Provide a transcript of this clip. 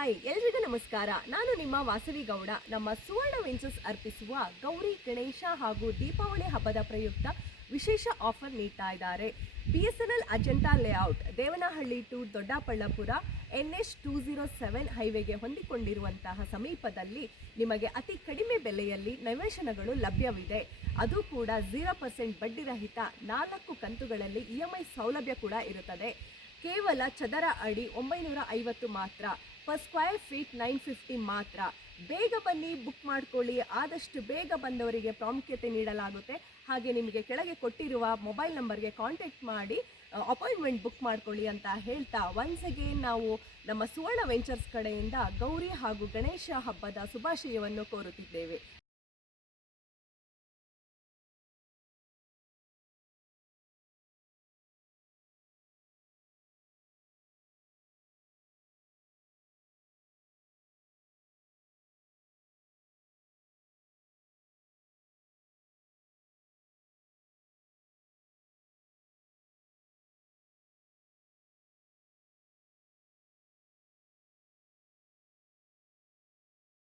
Hi ಎಲ್ರಿಗೂ ನಮಸ್ಕಾರ. ನಾನು ನಿಮ್ಮ ವಾಸವಿ ಗೌಡ. ನಮ್ಮ ಸುವರ್ಣ ವೆಂಚರ್ಸ್ ಅರ್ಪಿಸುವ ಗೌರಿ ಗಣೇಶ ಹಾಗೂ ದೀಪಾವಳಿ ಹಬ್ಬದ ಪ್ರಯುಕ್ತ ವಿಶೇಷ ಆಫರ್ ನೀಡ್ತಾ ಇದ್ದಾರೆ. BSNL Ajanta layout, Devanahalli to Doddaballapur NH 207 ಹೈವೇಗೆ ಹೊಂದಿಕೊಂಡಿರುವಂತಹ ಸಮೀಪದಲ್ಲಿ ನಿಮಗೆ ಅತಿ ಕಡಿಮೆ ಬೆಲೆಯಲ್ಲಿ ನಿವೇಶನಗಳು ಲಭ್ಯವಿದೆ. ಅದು ಕೂಡ 0% ಬಡ್ಡಿ ರಹಿತ 4 ಕಂತುಗಳಲ್ಲಿ EMI ಸೌಲಭ್ಯ ಕೂಡ ಇರುತ್ತದೆ. ಕೇವಲ ಚದರ ಅಡಿ 950 ಮಾತ್ರ, ಪರ್ ಸ್ಕ್ವೇರ್ ಫೀಟ್ 950 ಮಾತ್ರ. ಬೇಗ ಬನ್ನಿ, ಬುಕ್ ಮಾಡ್ಕೊಳ್ಳಿ. ಆದಷ್ಟು ಬೇಗ ಬಂದವರಿಗೆ ಪ್ರಾಮುಖ್ಯತೆ ನೀಡಲಾಗುತ್ತೆ. ಹಾಗೆ ನಿಮಗೆ ಕೆಳಗೆ ಕೊಟ್ಟಿರುವ ಮೊಬೈಲ್ ನಂಬರ್ಗೆ ಕಾಂಟ್ಯಾಕ್ಟ್ ಮಾಡಿ ಅಪಾಯಿಂಟ್ಮೆಂಟ್ ಬುಕ್ ಮಾಡ್ಕೊಳ್ಳಿ ಅಂತ ಹೇಳ್ತಾ, ಒನ್ಸ್ ಅಗೇನ್ ನಾವು ನಮ್ಮ ಸುವರ್ಣ ವೆಂಚರ್ಸ್ ಕಡೆಯಿಂದ ಗೌರಿ ಹಾಗೂ ಗಣೇಶ ಹಬ್ಬದ ಶುಭಾಶಯವನ್ನು ಕೋರುತ್ತಿದ್ದೇವೆ.